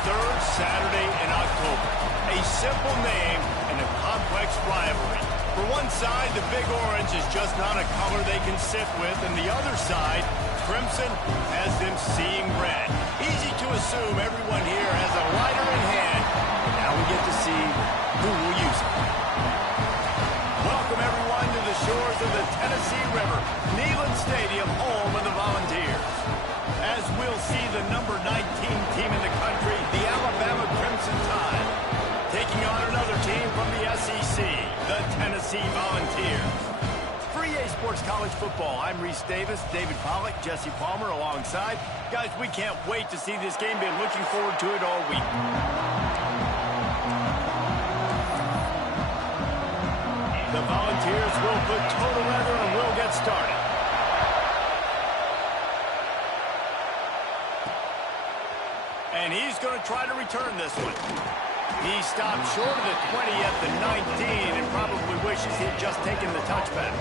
Third Saturday in October. A simple name and a complex rivalry. For one side, the Big Orange is just not a color they can sit with, and the other side, Crimson, has them seeing red. Easy to assume everyone here has a lighter in hand, and now we get to see who will use it. Welcome everyone to the shores of the Tennessee River, Neyland Stadium, home of the Volunteers. As we'll see the number 19 team in the country, the Alabama Crimson Tide, taking on another team from the SEC, the Tennessee Volunteers. For EA Sports College Football, I'm Reese Davis, David Pollack, Jesse Palmer alongside. Guys, we can't wait to see this game. Been looking forward to it all week. The Volunteers will put total leather and we'll get started. And he's going to try to return this one. He stopped short of the 20 at the 19 and probably wishes he had just taken the touchback.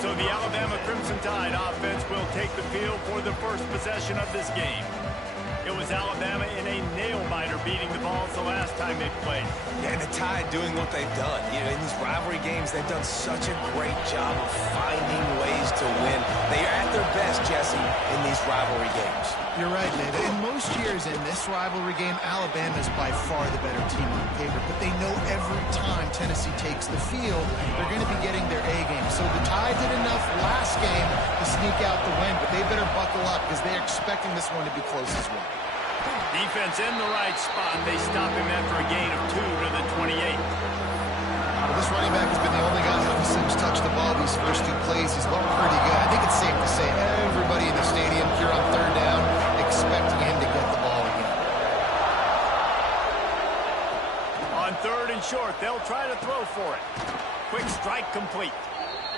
So the Alabama Crimson Tide offense will take the field for the first possession of this game. It was Alabama in a nail-biter beating the Vols the last time they played. Yeah, and the Tide doing what they've done. You know, in these rivalry games, they've done such a great job of finding ways to win. They are at their best, Jesse, in these rivalry games. You're right, David. In most years in this rivalry game, Alabama is by far the better team on paper. But they know every time Tennessee takes the field, they're going to be getting their A game. So the Tide did enough last game to sneak out the win, but they better buckle up because they're expecting this one to be close as well. Defense in the right spot. They stop him after a gain of 2 to the 28. Well, this running back has been the only guy who has touched the ball these first 2 plays. He's looked pretty good. I think it's safe to say everybody in the stadium here on third down expecting him to get the ball again. On third and short, they'll try to throw for it. Quick strike complete.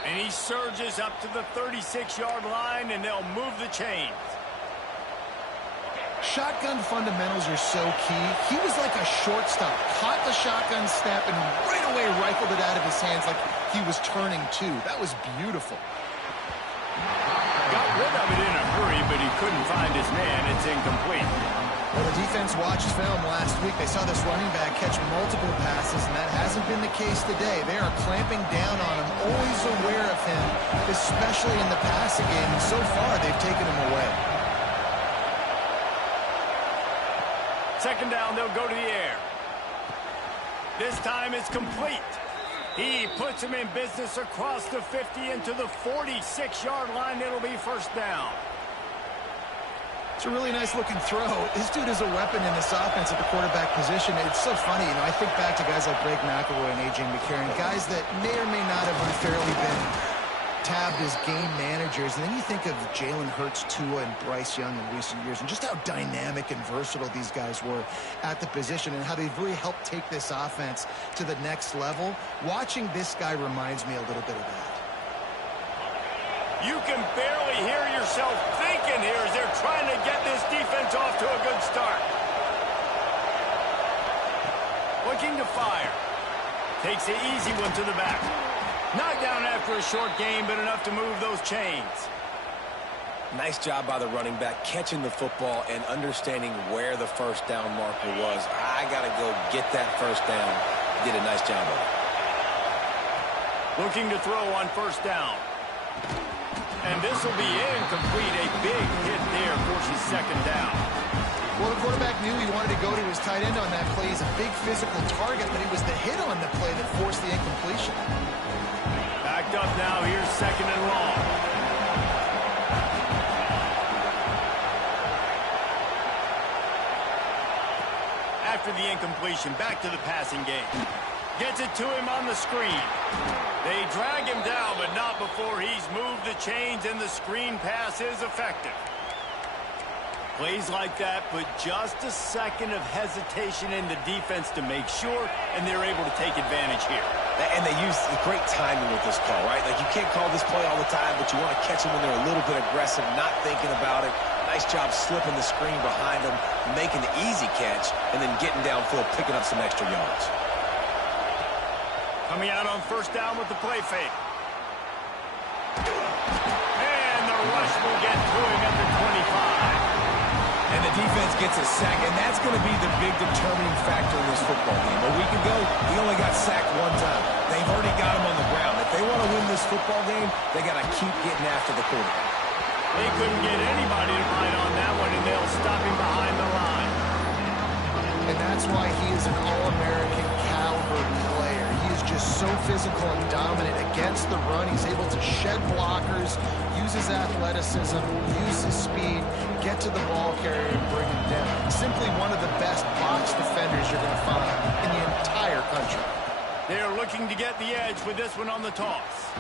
And he surges up to the 36-yard line, and they'll move the chains. Shotgun fundamentals are so key. He was like a shortstop. Caught the shotgun snap and right away rifled it out of his hands like he was turning two. That was beautiful. Got rid of it in a hurry, but he couldn't find his man. It's incomplete. Well, the defense watched film last week. They saw this running back catch multiple passes, and that hasn't been the case today. They are clamping down on him, always aware of him, especially in the passing game. And so far, they've taken him away. Second down, they'll go to the air. This time it's complete. He puts him in business across the 50 into the 46-yard line. It'll be first down. It's a really nice-looking throw. This dude is a weapon in this offense at the quarterback position. It's so funny. You know, I think back to guys like Blake McElroy and A.J. McCarron, guys that may or may not have unfairly been tabbed as game managers. And then you think of Jalen Hurts, Tua, and Bryce Young in recent years, and just how dynamic and versatile these guys were at the position and how they've really helped take this offense to the next level. Watching this guy reminds me a little bit of that. You can barely hear yourself thinking here as they're trying to get this defense off to a good start. Looking to fire. Takes the easy one to the back. Knocked down after a short game, but enough to move those chains. Nice job by the running back, catching the football and understanding where the first down marker was. I got to go get that first down. Did a nice job of it. Looking to throw on first down. And this will be incomplete. A big hit there forces second down. Well, the quarterback knew he wanted to go to his tight end on that play. He's a big physical target, but it was the hit on the play that forced the incompletion. Backed up now. Here's second and long. After the incompletion, back to the passing game. Gets it to him on the screen. They drag him down, but not before he's moved the chains, and the screen pass is effective. Plays like that, but just a second of hesitation in the defense to make sure, and they're able to take advantage here. And they use great timing with this call, right? Like, you can't call this play all the time, but you want to catch them when they're a little bit aggressive, not thinking about it. Nice job slipping the screen behind them, making the easy catch, and then getting downfield, picking up some extra yards. Coming out on first down with the play fake. And the rush will get to him at the 25. And the defense gets a sack, and that's going to be the big determining factor in this football game. A week ago, he only got sacked one time. They've already got him on the ground. If they want to win this football game, they got to keep getting after the quarterback. They couldn't get anybody to bite on that one, and they'll stop him behind the line. And that's why he is an All-American caliber player. He is just so physical and dominant against the run. He's able to shed blockers, use his athleticism, use his speed, get to the ball carrier and bring him down. Simply one of the best box defenders you're going to find in the entire country. They're looking to get the edge with this one on the toss.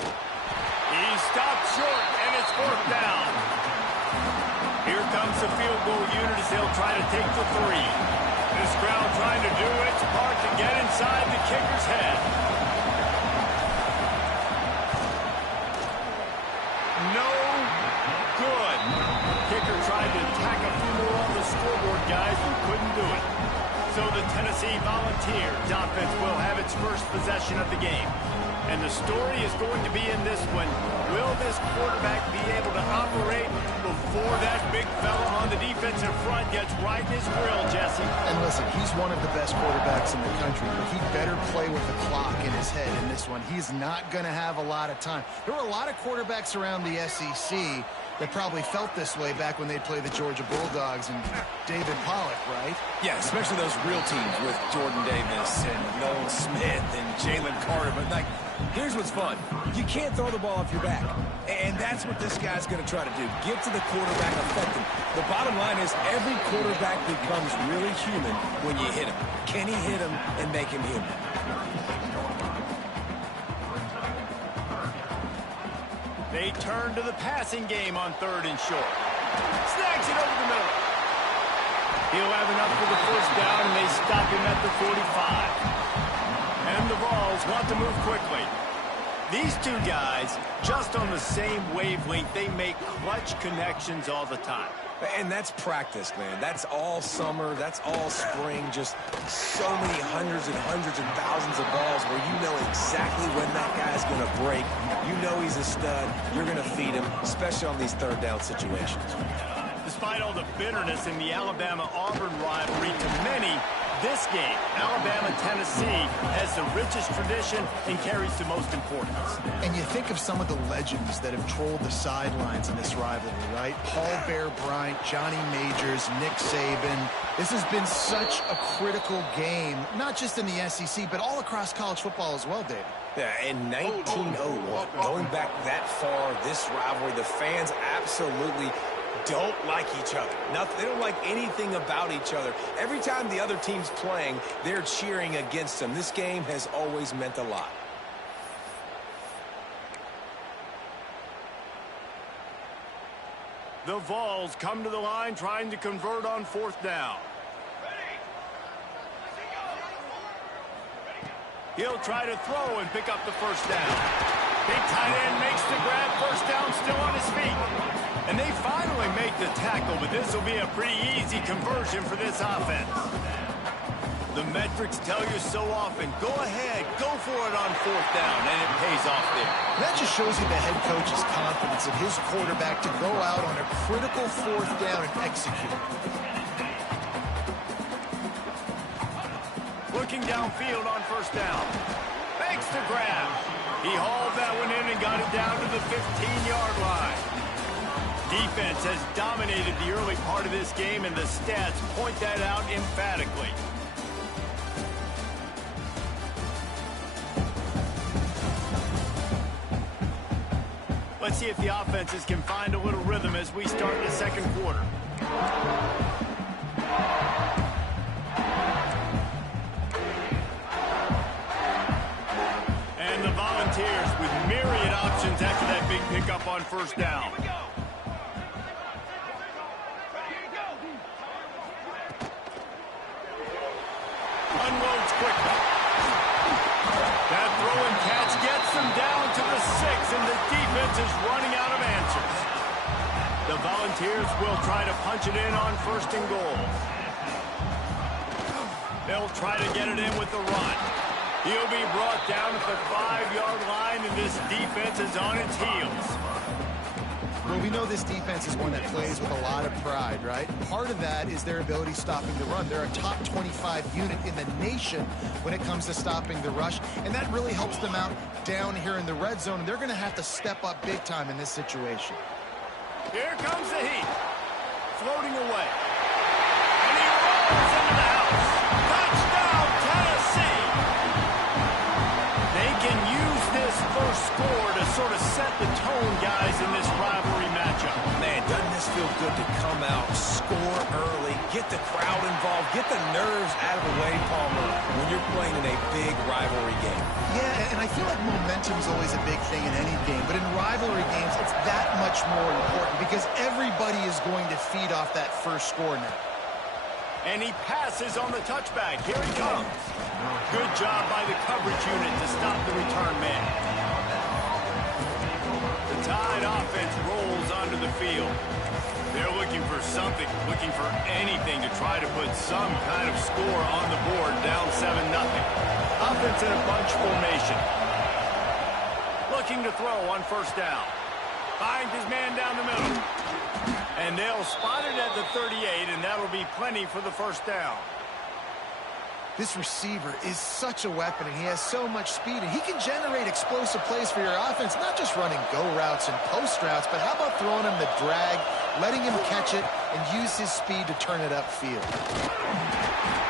He stopped short, and it's fourth down. Here comes the field goal unit as they'll try to take the three. This crowd trying to do its part to get inside the kicker's head. No good. Kicker tried to tack a few more on the scoreboard, guys, and couldn't do it. So the Tennessee Volunteers offense will have its first possession of the game. And the story is going to be in this one. Will this quarterback be able to operate before that big fella on the defensive front gets right in his grill, Jesse? And listen, he's one of the best quarterbacks in the country, but he better play with the clock in his head in this one. He's not going to have a lot of time. There were a lot of quarterbacks around the SEC that probably felt this way back when they played the Georgia Bulldogs and David Pollock, right? Yeah, especially those real teams with Jordan Davis and Nolan Smith and Jalen Carter. But, like, here's what's fun. You can't throw the ball off your back. And that's what this guy's going to try to do. Get to the quarterback, affect him. The bottom line is every quarterback becomes really human when you hit him. Can he hit him and make him human? They turn to the passing game on third and short. Snags it over the middle. He'll have enough for the first down, and they stop him at the 45. And the Vols want to move quickly. These two guys, just on the same wavelength, they make clutch connections all the time. And that's practice, man. That's all summer. That's all spring. Just so many hundreds and thousands of balls where you know exactly when that guy's going to break. You know he's a stud. You're going to feed him, especially on these third down situations. Despite all the bitterness in the Alabama-Auburn rivalry, to many, this game, Alabama-Tennessee, has the richest tradition and carries the most importance. And you think of some of the legends that have trolled the sidelines in this rivalry, right? Paul Bear Bryant, Johnny Majors, Nick Saban. This has been such a critical game, not just in the SEC, but all across college football as well, David. Yeah, in 1901, going back that far, this rivalry, the fans absolutely don't like each other. They don't like anything about each other. Every time the other team's playing, they're cheering against them. This game has always meant a lot. The Vols come to the line trying to convert on fourth down. He'll try to throw and pick up the first down. Big tight end makes the grab, first down, still on his feet. And they finally make the tackle, but this will be a pretty easy conversion for this offense. The metrics tell you so often, go ahead, go for it on fourth down, and it pays off there. That just shows you the head coach's confidence in his quarterback to go out on a critical fourth down and execute. Looking downfield on first down. Makes the grab. He hauled that one in and got it down to the 15-yard line. Defense has dominated the early part of this game, and the stats point that out emphatically. Let's see if the offenses can find a little rhythm as we start the second quarter. options after that big pickup on first down. Unloads quickly. That throw and catch gets them down to the 6, and the defense is running out of answers. The Volunteers will try to punch it in on first and goal. They'll try to get it in with the run. He'll be brought down at the 5-yard line, and this defense is on its heels. Well, we know this defense is one that plays with a lot of pride, right? Part of that is their ability stopping the run. They're a top 25 unit in the nation when it comes to stopping the rush, and that really helps them out down here in the red zone, and they're going to have to step up big time in this situation. Here comes the heat. Floating away. And he rolls into the house. Touchdown, Tennessee! They can use this first score to sort of set the tone, guys, in this rivalry matchup. Man, doesn't this feel good to come out, score early, get the crowd involved, get the nerves out of the way, Palmer, when you're playing in a big rivalry game. Yeah, and I feel like momentum's always a big thing in any game, but in rivalry games, it's that much more important because everybody is going to feed off that first score now. And he passes on the touchback. Here he comes. Good job by the coverage unit to stop the return man. The Tide offense rolls onto the field. They're looking for something, looking for anything to try to put some kind of score on the board, down 7-0. Offense in a bunch formation. Looking to throw on first down. Finds his man down the middle. And they'll spot it at the 38, and that'll be plenty for the first down. This receiver is such a weapon, and he has so much speed, and he can generate explosive plays for your offense, not just running go routes and post routes, but how about throwing him the drag, letting him catch it, and use his speed to turn it upfield.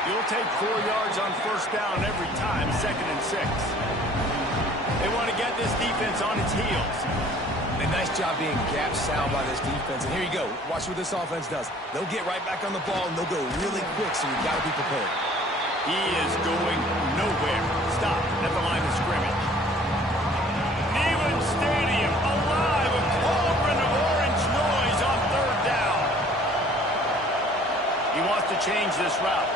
You'll take 4 yards on first down every time, 2nd and 6. They want to get this defense on its heels. A nice job being gap sound by this defense. And here you go. Watch what this offense does. They'll get right back on the ball, and they'll go really quick, so you've got to be prepared. He is going nowhere. Stop at the line of scrimmage. Neyland Stadium alive, a cauldron of orange noise on third down. He wants to change this route.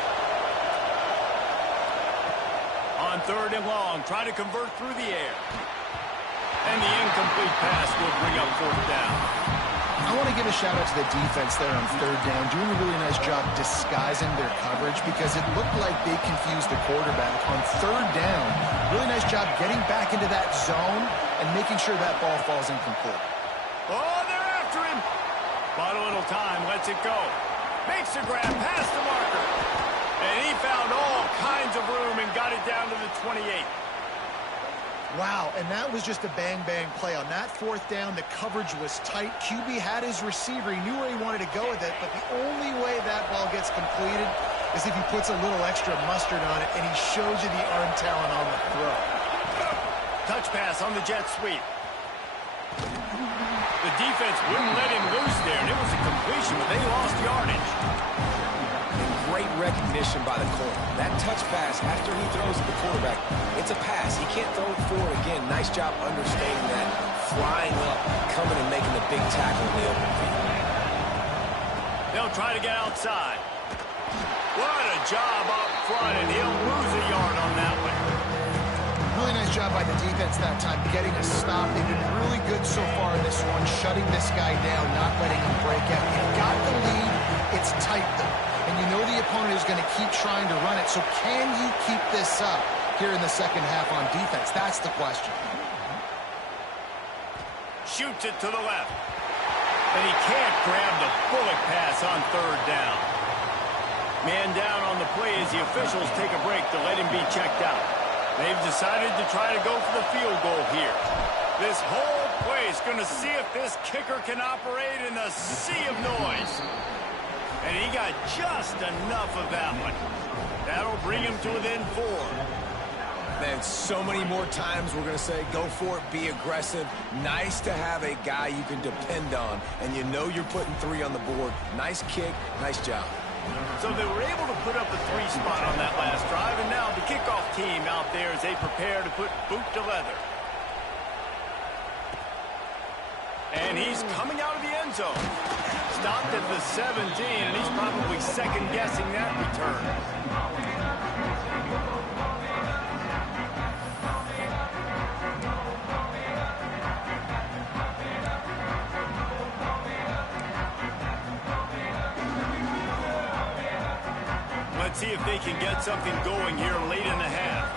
On 3rd and long, try to convert through the air. And the incomplete pass will bring up 4th down. I want to give a shout-out to the defense there on 3rd down, doing a really nice job disguising their coverage because it looked like they confused the quarterback. On 3rd down, really nice job getting back into that zone and making sure that ball falls incomplete. Oh, they're after him. Bought a little time, lets it go. Makes the grab, past the marker. And he found all kinds of room and got it down to the 28. Wow, and that was just a bang-bang play. On that 4th down, the coverage was tight. QB had his receiver. He knew where he wanted to go with it, but the only way that ball gets completed is if he puts a little extra mustard on it, and he shows you the arm talent on the throw. Touch pass on the jet sweep. The defense wouldn't let him loose there, and it was a completion, but they lost yardage. Great recognition by the corner. That touch pass after he throws at the quarterback, it's a pass. He can't throw it forward again. Nice job understanding that. Flying up, coming and making the big tackle in the open field. They'll try to get outside. What a job up front, and he'll lose a yard on that one. Really nice job by the defense that time, getting a stop. They've been really good so far in this one, shutting this guy down, not letting him break out. You've got the lead. It's tight, though. And you know the opponent is going to keep trying to run it. So can you keep this up here in the second half on defense? That's the question. Shoots it to the left. And he can't grab the bullet pass on 3rd down. Man down on the play as the officials take a break to let him be checked out. They've decided to try to go for the field goal here. This whole play is going to see if this kicker can operate in a sea of noise. And he got just enough of that one. That'll bring him to within 4. Man, so many more times we're going to say, go for it, be aggressive. Nice to have a guy you can depend on, and you know you're putting 3 on the board. Nice kick, nice job. So they were able to put up a 3 spot on that last drive, and now the kickoff team out there as they prepare to put boot to leather. And he's coming out of the end zone. Stopped at the 17, and he's probably second-guessing that return. Let's see if they can get something going here late in the half.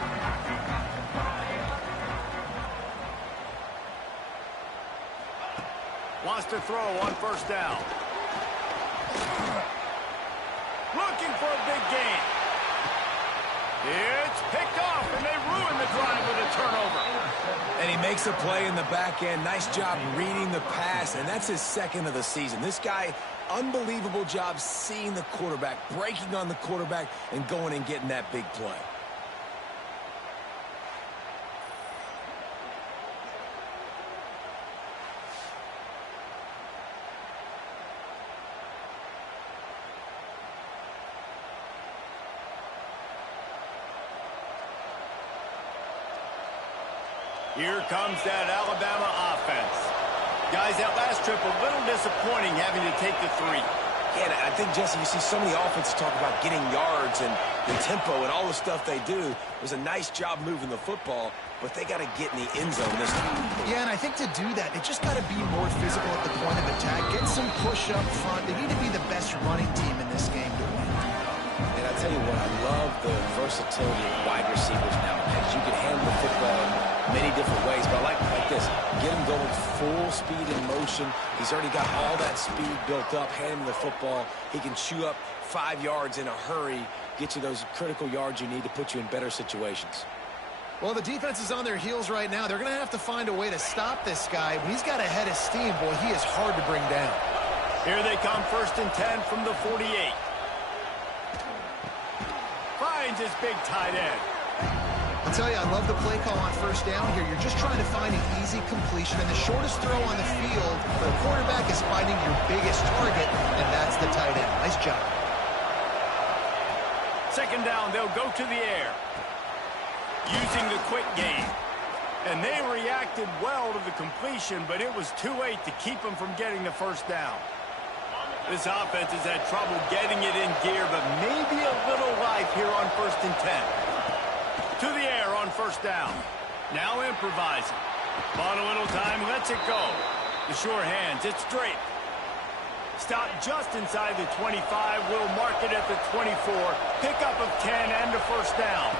Wants to throw on first down. Looking for a big gain. It's picked off, and they ruin the drive with a turnover. And he makes a play in the back end. Nice job reading the pass, and that's his second of the season. This guy, unbelievable job seeing the quarterback, breaking on the quarterback, and going and getting that big play. Here comes that Alabama offense. Guys, that last trip a little disappointing having to take the 3. Yeah, and I think, Jesse, you see so many offenses talk about getting yards and the tempo and all the stuff they do. It was a nice job moving the football, but they got to get in the end zone this time. Yeah, and I think to do that, they just got to be more physical at the point of attack. Get some push up front. They need to be the best running team in this game to win. And I tell you what, I love the versatility of wide receivers nowadays. You can handle the football many different ways, but I like this. Get him going full speed in motion. He's already got all that speed built up. Hand him the football. He can chew up 5 yards in a hurry, get you those critical yards you need to put you in better situations. Well, the defense is on their heels right now. They're going to have to find a way to stop this guy. When he's got a head of steam, boy, he is hard to bring down. Here they come, 1st and 10 from the 48. Finds his big tight end. I'll tell you, I love the play call on first down here. You're just trying to find an easy completion, and the shortest throw on the field for a quarterback is finding your biggest target, and that's the tight end. Nice job. 2nd down, they'll go to the air. Using the quick game. And they reacted well to the completion, but it was too late to keep them from getting the first down. This offense has had trouble getting it in gear, but maybe a little life here on 1st and 10. To the air on first down. Now improvising. Bought a little time, lets it go. The sure hands, it's straight. Stop just inside the 25. We'll mark it at the 24. Pickup of 10 and a first down.